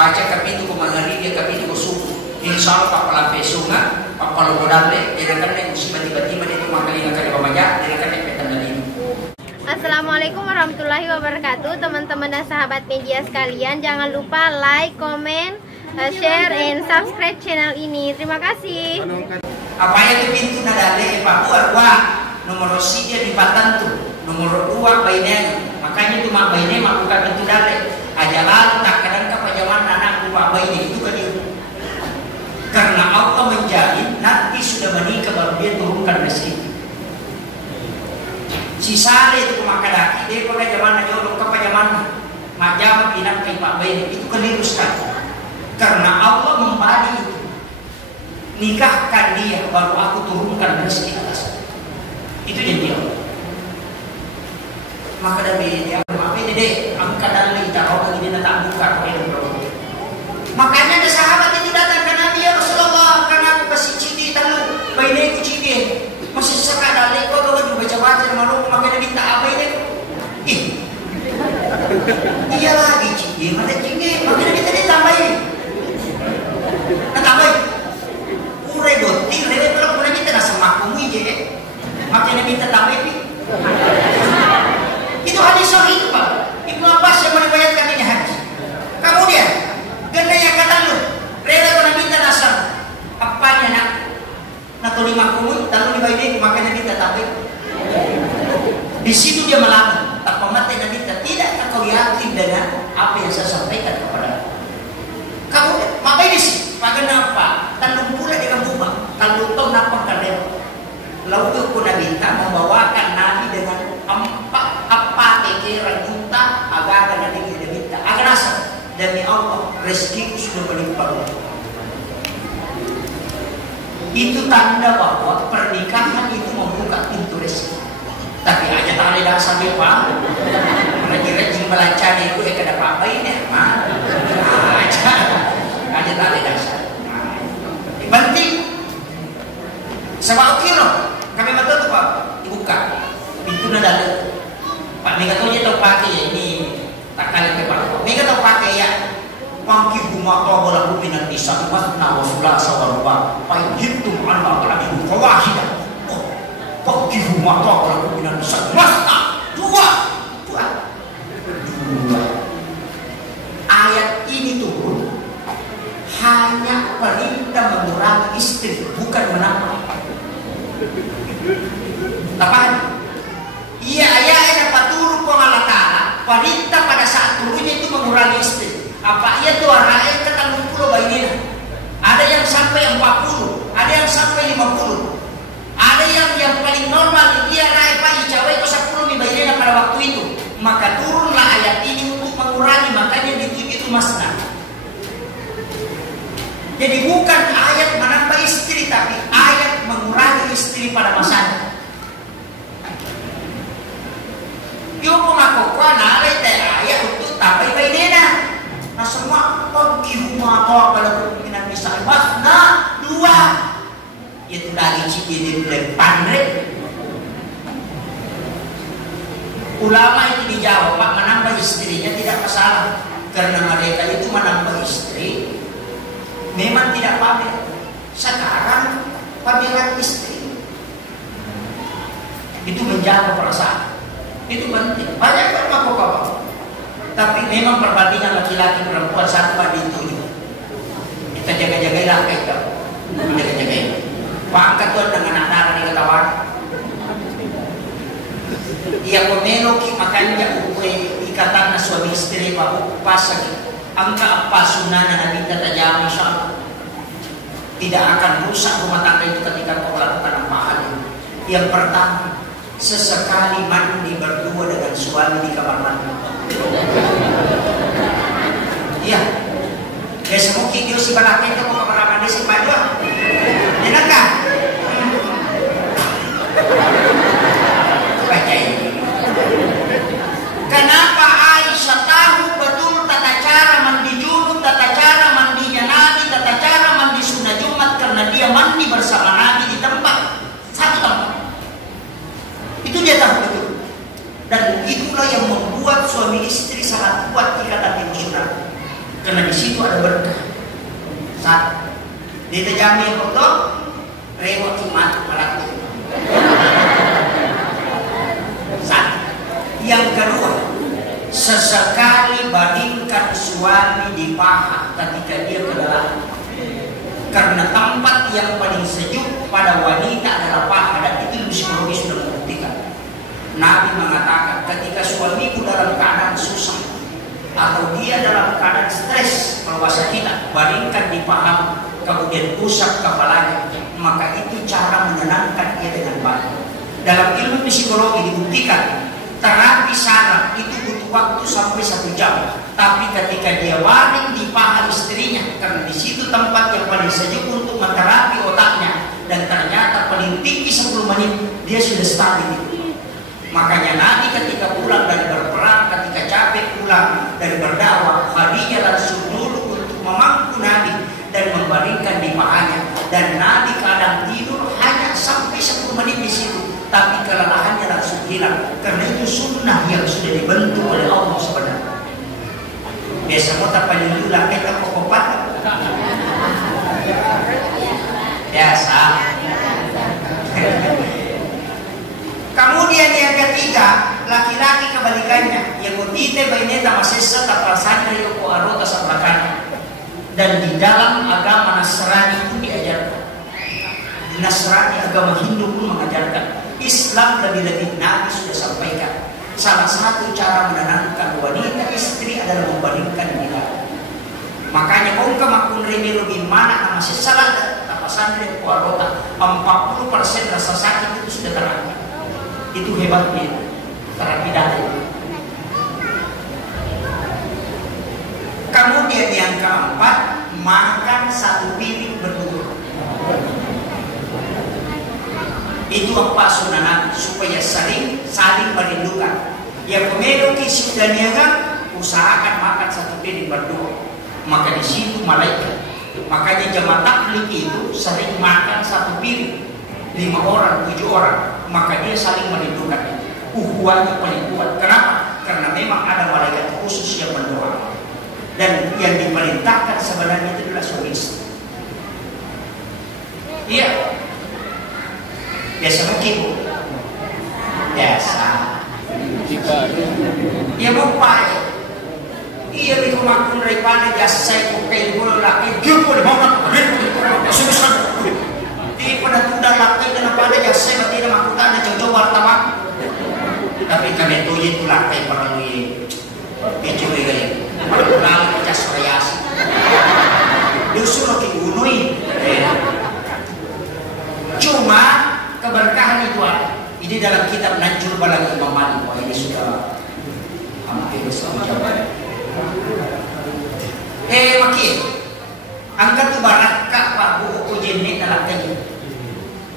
baca kapito ko mangari dia kapito ko suku insya Allah papalampe sunga papalogorale dinakan na musibah tiba-tiba itu makalinga kali pamaja dinakan na petandalin. Assalamualaikum warahmatullahi wabarakatuh, teman-teman dan sahabat media sekalian. Jangan lupa like, comment, share, and subscribe channel ini. Terima kasih. Apa yang pintu nadale Papua nomor dia di Patantu, nomor 2 bainnya. Makanya itu mak bainnya mak buka pintu dale. Ajalan tak kadang kapajaman anak lupa bainnya itu kan itu. Karena Allah menjamin nanti sudah menikah baru dia turunkan rezeki. Si Sale itu makadaki dia pakai zaman jodoh kapajaman macam pinang kay Pak bainnya itu keliru sekali. Karena Allah membagi itu. Nikahkan dia baru aku turunkan rezeki atas. Itu dia. Maka dari dia maaf ini deh, angkat dan kita orang ini tak buka kau. Makanya ada sahabat itu datang ke Nabi ya Rasulullah, karena aku kasih citi tahu, bayi aku citi masih sekadar lagi kau kan baca malu makanya minta apa ini? Iya lagi citi, mana citi, makanya kita ditambahin. Tambahin. Urai doting, lele kalau punya kita nasa makumi je, makanya minta tambahin. Itu hadis sahih Pak. Ibnu Abbas yang meriwayatkan ini hadis. Kemudian ganda yang kata lu, rela kena minta nasab. Apanya nak? Nak lima kumu, lalu dibayar makanya minta tapi. Di situ dia melamun. Tak pemati dan minta. Tidakkah kau yakin dengan apa yang saya sampaikan kepada kamu? Makanya di sini. Pagana apa? Tandung pula dengan rumah. Kalau tahu napa kalian? Lalu aku minta membawakan Nabi dengan apa kekiran kita agar Nabi dia minta. Agar asal demi Allah rezekiku sudah berlimpah. Itu tanda bahwa pernikahan itu membuka pintu rezeki. Tapi aja tak ada dasar dia Pak. Rajin-rajin belajar itu kada apa-apa ini mah. Aja tak ada dasar. Penting. Sebab kira kami betul tu Pak dibuka pintu nada. Pak Mega tu je tahu pakai ya ini tak kali ke Pak. Mega tahu pakai ya. Pangki rumah kau bola bumi nanti satu mas nawasulah sawarba. Pak hitung anak lagi kawahidah. Pangki rumah kau bola bumi nanti satu mas dua. Ayat ini turun hanya perintah mengurangi istri, bukan menambah. Apaan? Iya ayat dapat turun Allah Ta'ala. Perintah pada saat turunnya itu mengurangi istri. Apa ia tuh rakyat kata 60 bayinya. Ada yang sampai 40, ada yang sampai 50. Ada yang paling normal dia rakyat pagi cewek itu 10 bayinya pada waktu itu. Maka turunlah ayat ini untuk mengurangi, makanya dituju itu masna. Jadi bukan ayat menambah istri, tapi ayat mengurangi istri pada masanya. Yo pengaku kuana lete ayat untuk tambah bainena. Nah semua pergi rumah atau kalau kemungkinan bisa mas, nah 2 itu dari cipin di pandre. Ulama itu dijawab Pak menambah istrinya tidak masalah karena mereka itu menambah istri memang tidak pamer. Sekarang pameran istri itu menjaga perasaan itu penting. Banyak kan apa-apa. Tapi memang perbandingan laki-laki perempuan satu banding 7. Kita jaga-jagailah kita. Jaga-jagain. Pak angkat tuan dengan anak-anak di ketahuan. Ia pemeloki makanya ikatan suami istri Pak pasang. Angka apa sunnah Nabi kata jam insyaallah tidak akan rusak rumah tangga itu ketika kau lakukan apa hal ini. Yang pertama, sesekali mandi berdua dengan suami di kamar mandi. Iya. Ya semungkin dia si balaknya itu mau kamar mandi si baju. Enak kan? Baca ini. Kenapa Aisyah tahu betul tata cara mandi junub, tata cara mandinya Nabi, tata cara mandi sunnah Jumat? Karena dia mandi bersama Nabi di tempat satu tempat. Itu dia tahu betul. Dan itulah yang membuat suami istri sangat kuat ikatan emosional. Karena di situ ada berkah. Satu, ditajami Allah, rewat Jumat malam. Satu. Yang kedua, sesekali bandingkan suami di paha ketika dia kelelahan. Karena tempat yang paling sejuk pada wanita adalah paha, dan itu psikologi sudah membuktikan. Nabi mengatakan ketika suamiku dalam keadaan susah atau dia dalam keadaan stres perwasa kita, bandingkan di paha kemudian usap kepalanya, maka itu cara menenangkan dia dengan baik. Dalam ilmu psikologi dibuktikan terapi saraf itu butuh waktu sampai 1 jam. Tapi ketika dia baring di paha istrinya, karena di situ tempat yang paling sejuk untuk menterapi otaknya, dan ternyata paling tinggi 10 menit dia sudah stabil. Makanya Nabi ketika pulang dari berperang, ketika capek pulang dari berdakwah, Khadijah langsung dulu untuk memangku Nabi dan membaringkan di pahanya. Dan Nabi kadang tidur hanya sampai 10 menit di situ, tapi kelelahannya langsung hilang. Karena itu sunnah yang sudah dibentuk oleh Allah sebenarnya. Biasa mau tak paling dulu lah kita kokopat. Biasa. Kemudian yang ketiga, laki-laki kebalikannya, yang mutite baineta masessa tapasana yoko arota sabakana. Dan di dalam agama Nasrani pun diajarkan. Nasrani agama Hindu pun mengajarkan. Islam lebih-lebih Nabi sudah sampaikan. Salah satu cara menenangkan wanita istri adalah membaringkan dia. Makanya kau makun remelo gimana nama sesalah tapasan dan kuarota 40% rasa sakit itu sudah terangkat. Itu hebatnya terapi dada. Kemudian yang keempat, makan 1 piring berdua. Itu apa sunnah supaya saling merindukan. Ya memiliki sudah niaga, usahakan makan 1 piring berdua. Maka di situ malaikat. Makanya jamaah taklim itu sering makan 1 piring, 5 orang, 7 orang. Maka dia saling merindukan. Uhuannya paling kuat. Kenapa? Karena memang ada malaikat khusus yang mendoa. Dan yang diperintahkan sebenarnya itu adalah suami istri. Iya. Biasa mungkin bu. Biasa. Iya mau pakai. Iya di rumah pun daripada jasa saya pakai bola laki. Dia boleh banget. Susah. Di pada tunda laki kenapa ada jasa saya tidak mampu ada jauh wartawan. Tapi kami itu laki perlu itu gaya. Lalu pecah variasi. Disuruh dibunuhin. Cuma keberkahan itu ada. Ini dalam kitab Najul Balagh Imam Malik. Wah ini sudah hampir selama jam. Makin angkat tu barat kak pak buku jenis dalam kain.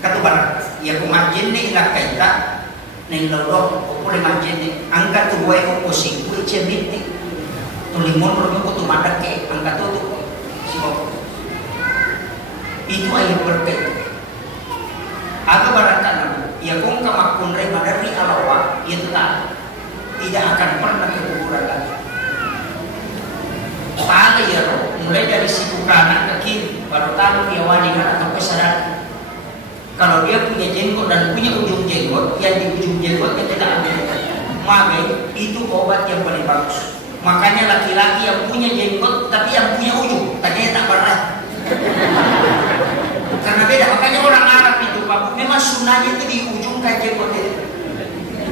Katu barat. Ya kumah jenis dalam kain tak. Neng lorong boleh jenis. Angkat tu buai opposing. Buai cemiti. Tulimon berbuku tu madak ke. Angkat tu si bapak. Itu ayat berkait. Aga baratan ya kung kamakun rema dari alawa itu tidak akan pernah kekuburan lagi. Tali ya mulai dari siku kanan ke kiri baru tahu dia walingan atau kesadaran. Kalau dia punya jenggot dan punya ujung jenggot, yang di ujung jenggotnya tidak ambil, maka itu obat yang paling bagus. Makanya laki-laki yang punya jenggot tapi yang punya ujung, tadinya tak pernah. Karena beda, makanya orang Arab itu memang sunnahnya itu di ujung jenggot itu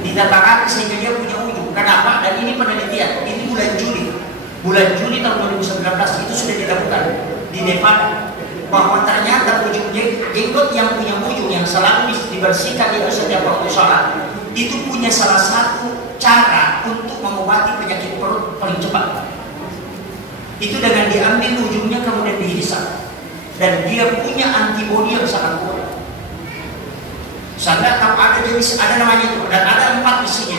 ditatakan sehingga dia punya ujung. Kenapa? Dan ini penelitian, ini bulan Juli tahun 2019 itu sudah dilakukan di Nevada, bahwa ternyata ujung jenggot yang punya ujung yang selalu dibersihkan itu setiap waktu sholat itu punya salah satu cara untuk mengobati penyakit perut paling cepat. Itu dengan diambil ujungnya kemudian dihisap. Dan dia punya antibodi yang sangat kuat. Saya tahu ada jenis, ada namanya itu, dan ada 4 isinya.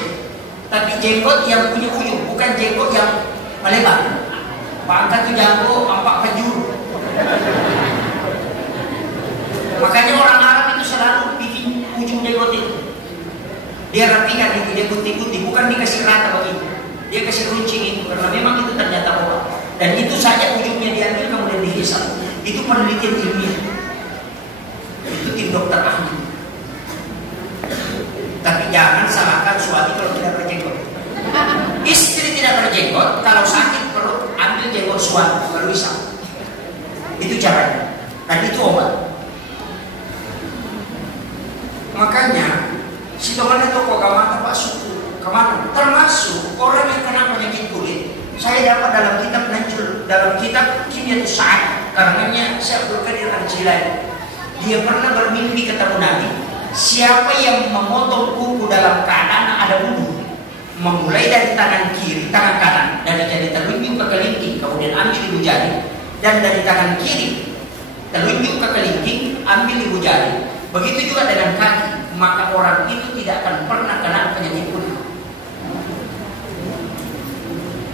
Tapi jenggot yang punya ujung, bukan jenggot yang melebar. Bangka itu jangkau 4 penjuru. Makanya orang Arab itu selalu bikin ujung jenggot itu. Dia rapikan itu, dia putih-putih, bukan dikasih rata begitu. Dia kasih runcing itu, karena memang itu ternyata obat. Dan itu saja ujung jantungnya diambil kemudian dihisap. Itu penelitian ilmiah. Itu tim dokter ahli. Tapi jangan salahkan suami kalau tidak berjenggot. Istri tidak berjenggot, kalau sakit perut ambil jenggot suami baru hisap. Itu caranya. Dan itu obat. Makanya si temannya toko kamar Pak Suku kemana? Termasuk orang yang kena penyakit kulit. Saya dapat dalam kitab dalam kitab Kimia Sa'ad, karangannya Syekh Abdul Qadir Al-Jilani. Dia pernah bermimpi ketemu Nabi. Siapa yang memotong kuku dalam keadaan ada wudu, memulai dari tangan kiri, tangan kanan, dari jari telunjuk ke kelingking, kemudian ambil ibu jari, dan dari tangan kiri telunjuk ke kelingking, ambil ibu jari. Begitu juga dengan kaki, maka orang itu tidak akan pernah kena penyakit kulit.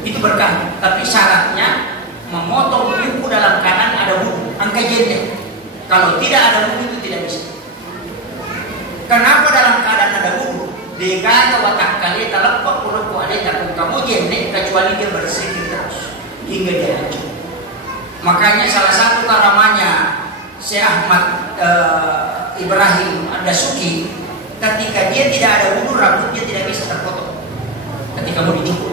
Itu berkah, tapi syaratnya memotong kuku dalam kanan ada wudu, angka jendek. Kalau tidak ada wudu itu tidak bisa. Kenapa dalam keadaan ada wudu? Dikata watak kali terlepas puluh ada takut kamu jendek kecuali dia bersihkan terus hingga dia hancur. Makanya salah satu karamanya Syekh Ahmad Ibrahim Ad-Dasuki, ketika dia tidak ada wudu rambutnya tidak bisa terpotong ketika mau dicukur.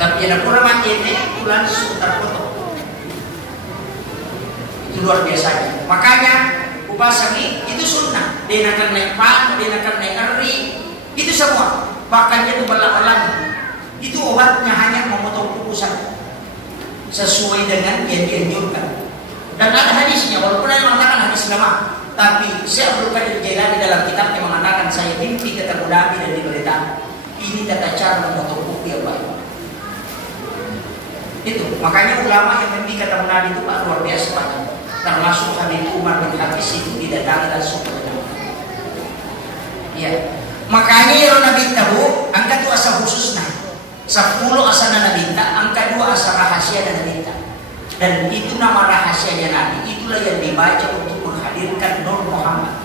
Tapi yang kurang jendek itu langsung terpotong. Itu luar biasa. Makanya upasani itu sunnah. Dia akan naik pan, dia akan naik eri, itu semua. Bahkan dia itu berlalu-lalu. Itu obatnya hanya memotong kuku saja, sesuai dengan yang dianjurkan. Dan ada hadisnya, walaupun ada mengatakan hadis lemah, tapi Syekh Abdul Qadir Jailani dalam kitabnya mengatakan saya mimpi ketemu Nabi dan diberitahu ini tata cara memotong kuku yang baik. Itu makanya ulama yang mimpi ketemu Nabi itu Pak luar biasa Pak. Termasuk Habib Umar bin Hafiz itu didatangi langsung ke Nabi. Ya, makanya yang Nabi tahu angka 2 asa khususnya, 10 asana Nabi tak, angka 2 asa rahasia dan Nabi tak. Dan itu nama rahasianya Nabi, itulah yang dibaca untuk menghadirkan Nur Muhammad.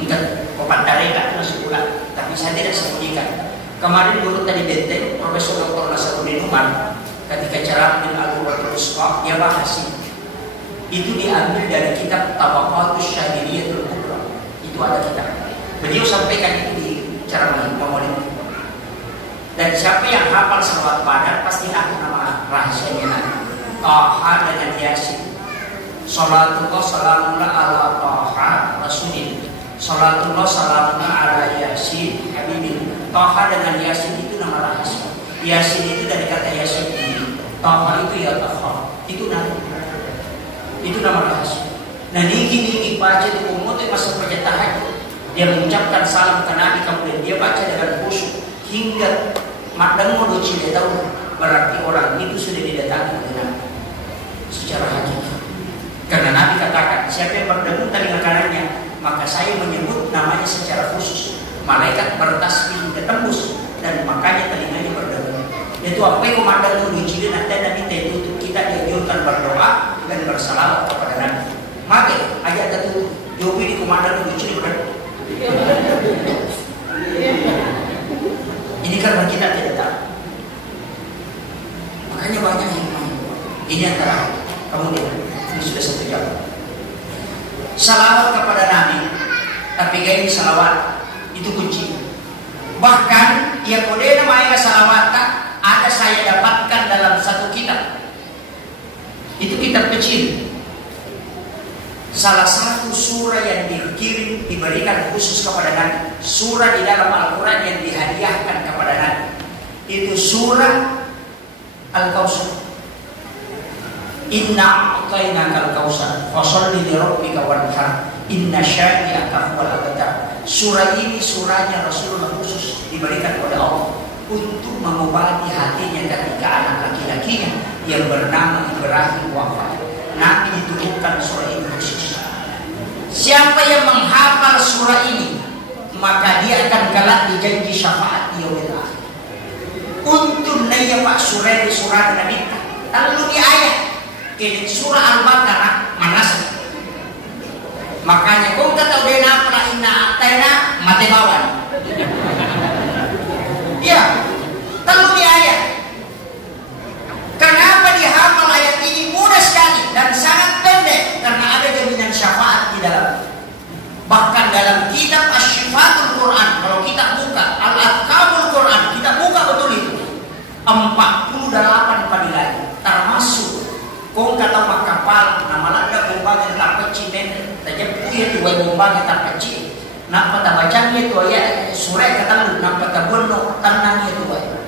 Ingat, obat tarekat masuk ulang, tapi saya tidak sembunyikan. Kemarin guru tadi Benteng, Profesor Dr. Nasaruddin Umar, ketika ceramah di Al-Qur'an Al-Usqa, dia bahas itu diambil dari kitab Tabaqatus Syadiliyatul Kubra. Itu ada kitab. Beliau sampaikan itu di ceramah Maulid. Dan siapa yang hafal salawat Badar pasti tahu nama rahasianya Nabi. Taha dengan Yasin. Salatullah salamullah ala Taha Rasulin. Salatullah salamullah ala Yasin Habibin. Taha dengan Yasin itu nama rahasia. Yasin itu dari kata Yasin. Taha itu ya Taha. Itu Nabi. Itu nama rahasia. Nah ini baca di umum itu masa perjetahan. Dia mengucapkan salam ke Nabi kemudian dia baca dengan khusyuk hingga madang mau dia tahu berarti orang itu sudah didatangi oleh Nabi secara hakikat. Karena Nabi katakan siapa yang berdengung telinga kanannya maka saya menyebut namanya secara khusus. Malaikat bertasbih ketembus dan makanya telinganya berdengung. Itu apa yang komandan menuju dan Nabi itu kita dianjurkan berdoa dan bersalawat kepada Nabi. Maka ayat itu jauh di komandan menuju ini karena kita tidak tahu. Makanya banyak yang main. Ini antara kemudian ini sudah 1 jam. Salawat kepada Nabi, tapi ini salawat itu kunci. Bahkan ya kode namanya salawat ada saya dapatkan dalam 1 kitab. Itu kitab kecil. Salah satu surah yang dikirim diberikan khusus kepada Nabi. Surah di dalam Al-Quran yang dihadiahkan kepada Nabi. Itu surah Al-Kautsar. Inna a'tainaka al-Kautsar fasholli li rabbika wanhar inna syani'aka huwal abtar. Surah ini surahnya Rasulullah khusus diberikan oleh Allah untuk mengobati hatinya ketika anak laki-lakinya yang bernama Ibrahim wafat. Nabi diturunkan surah ini khusus. Siapa yang menghafal surah ini maka dia akan kelak dijanji syafaat di yaumil akhir. Untuk naya Pak surah Nabi lalu di ayat kini surah Al-Baqarah manas. Makanya kau tak tahu dia apa inna atena mate bawan. Ya, lalu di ayat. Kenapa di malanda bombang yang tak kecil men, tajam puya tu bombang yang tak kecil. Nampak tak bacanya tu ya surat kata lu, nampak tak bono tanangnya tu ya.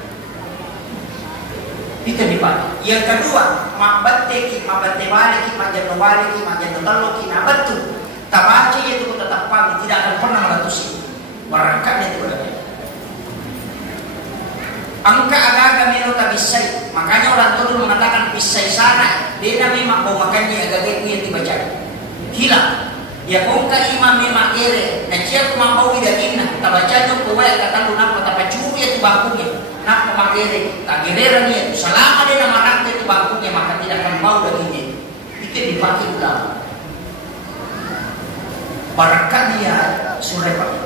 Itu dipakai. Yang kedua, mabate balik, majano balik, majano talo kinabatu. Tabaca itu tetap pagi, tidak akan pernah meratusi. Barangkali itu lagi. Angka agak melo tak bisa. Makanya orang turun mengatakan bisa sana. Dia memang mau makannya agak yang dibaca. Hilang. Ya kongka imam memang ere. Nah cia ku mau tidak inna. Tabaca tu kuat kata lu nampak tapi curi itu bangkunya. Nampak makere. Tak gereran dia. Selama dia nama rantai itu bangkunya maka tidak akan bau dagingnya. Itu dipakai ulama. Barangkali dia sore pagi.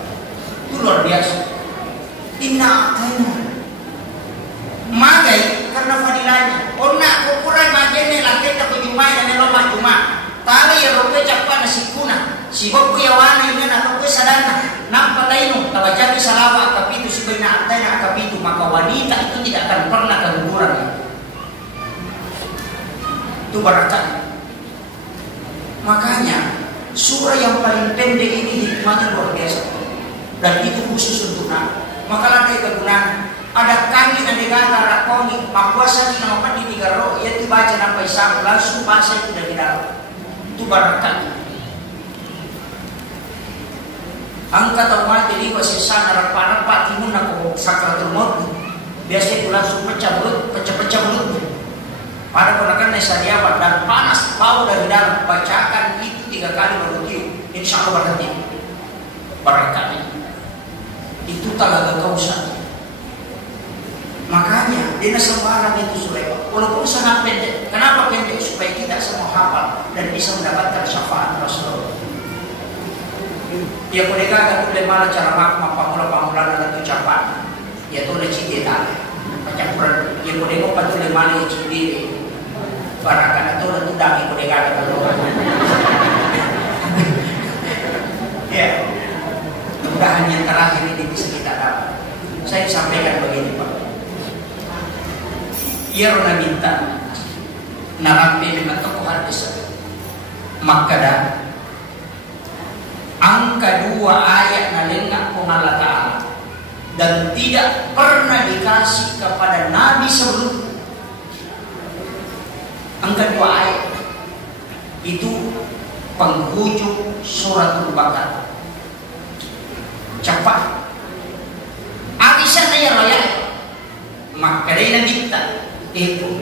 Itu luar biasa. Inna tanya. Magai karena fadilahnya. Ona ukuran magene laki tak kujumai dan eloma cuma. Tali ya roke cakpa nasi kuna. Si boku ya wana ini na roke sadana. Nampak tainu tabajabi salawa akapitu si bina atanya akapitu maka wanita itu tidak akan pernah keguguran. Itu barangkali. Makanya surah yang paling pendek ini hikmahnya luar biasa. Dan itu khusus untuk nak. Maka ada kegunaan. Ada kami dan negara rakongi makuasa di nama di tiga roh yaitu baca sampai sama langsung bahasa itu dari dalam itu barangkali angkat atau mati di wasisa narap-narap timun aku sakratul maut biasa itu langsung pecah mulut pada ponakan nesariabat dan panas bau dari dalam bacakan itu 3 kali baru tiup insya Allah barangkali itu talaga kausa. Makanya dia sembarang itu sudah walaupun sangat pendek. Kenapa pendek? Supaya kita semua hafal dan bisa mendapatkan syafaat Rasulullah. Ya mereka akan boleh malah cara pamula dan ucapan. Ya tu le cita macam kurang. Ya mereka patut le malah cita barakan atau le tudang yang mereka ada kalau. Ya. Mudah-mudahan yang terakhir ini bisa kita dapat. Saya sampaikan begini Pak. Ia rona minta narampe dengan tokoh hadis maka dah angka 2 ayat nalengak kong Allah Ta'ala dan tidak pernah dikasih kepada Nabi sebelum angka 2 ayat itu penghujung suratul Baqarah cepat abisan ya raya maka dia minta itu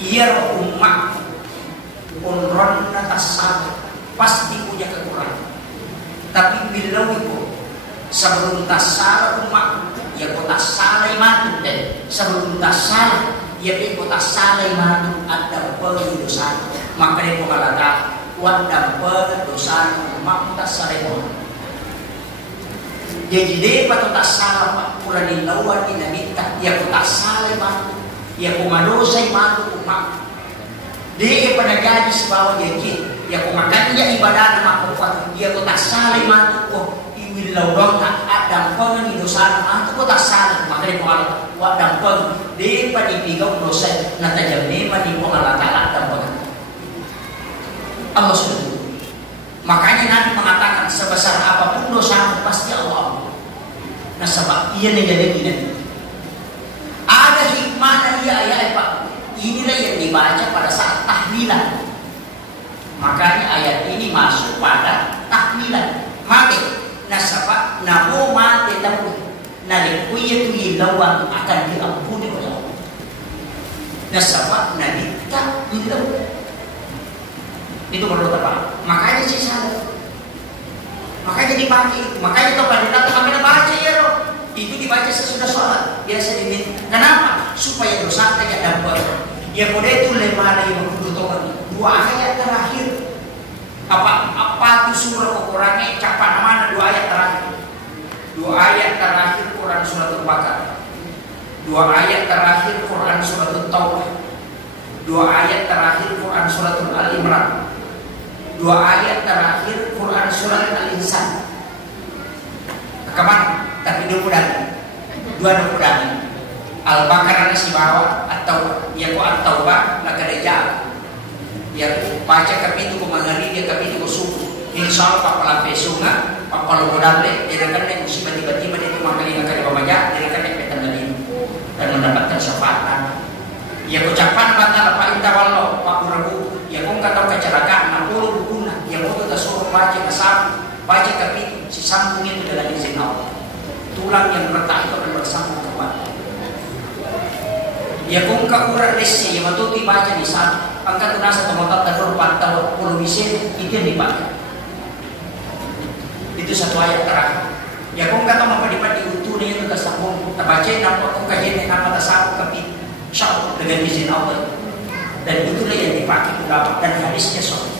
ia umat unron atas pasti punya kekurangan tapi bila itu sebelum tasal umat ya kota salai matu deh sebelum tasal ya kota salai matu ada dosa maka dia mengalahkan wadam dosa umat tasalai matu jadi patut tak salah pak pula di lawan di nabita ya kota salai matu ya kumadosay matu umak dia pada gadis bawa dia ya kumakan dia ibadah nama kuat dia kota salai matu ko iwilaw dong tak ada pengen di dosa matu kota salai maka dia mengalah wadam peng dia pada dipigaw dosa natajam nema di pengalah tak ada pengen Allah sudah. Makanya Nabi mengatakan sebesar apapun dosa pasti Allah. Nah sebab ia negara ini ada hikmah dari ayat Pak. Inilah yang dibaca pada saat tahlilan. Makanya ayat ini masuk pada tahlilan. Mati. Nah sebab nabo mati tahu. Nah dikuya tu ilawan akan diampuni oleh Allah. Nah sebab Nabi tak ilawan. Itu perlu tepat. Makanya sih salah. Makanya dipakai. Makanya kepada datang makanya baca ya roh. Itu dibaca sesudah sholat. Biasa diminta. Kenapa? Supaya dosa tidak dapat. Ya pada itu lemari yang berdoa. 2 ayat terakhir. Apa itu surah Al-Quran? Capan mana 2 ayat terakhir? 2 ayat terakhir Quran surat Al-Baqarah. 2 ayat terakhir Quran surat Al-Taubah. 2 ayat terakhir Quran surat Al-Imran. 2 ayat terakhir Quran surat Al-Insan. Kemana? Tapi 2 dan Al-Baqarah nasi bawah atau ya ku at-Taubah laka dejal. Ya baca kapito ko mangari dia kapito ko suku. Insya Allah papalampe sunga, papalogorale, dirakan yang musibah tiba-tiba itu mangkalinga ka babaya, dirakan yang petandalin dan mendapatkan syafaat. Ya ucapan mata Pak Intawallo, Pak Urabu, ya kung kataw kecelakaan, napuro bukuna, ya mo to suruh baca kasabu, baca kapito, si sambung itu dalam izin Allah. Tulang yang retak itu akan bersambung kembali. Ya kung kaura lesnya, ya matuti baca di sana. Angkat nasa tomotat dan pantau poluisi itu yang dipakai. Itu satu ayat terakhir. Ya kung kata mapadipat diutuh itu tersambung, terbaca nampak kung kajian nama tersambung kapito. Syawal dengan izin Allah. Dan itulah yang dipakai ulama dan hadisnya sahih.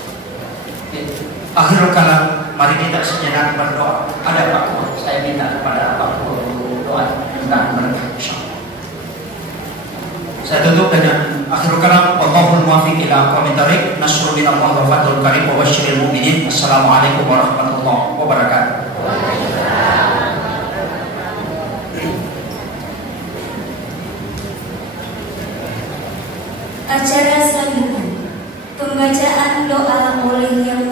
Akhirul kalam, mari kita sejenak berdoa. Ada Pak Kuh, saya minta kepada Pak Kuh doa tentang mereka. Insyaallah. Saya tutup dengan akhirul kalam. Wallahul muwaffiq ila aqwamit thariq. Nasrul minallah wa fathul karim wa basyiril mu'minin. Assalamualaikum warahmatullahi wabarakatuh. Acara selanjutnya, pembacaan doa oleh yang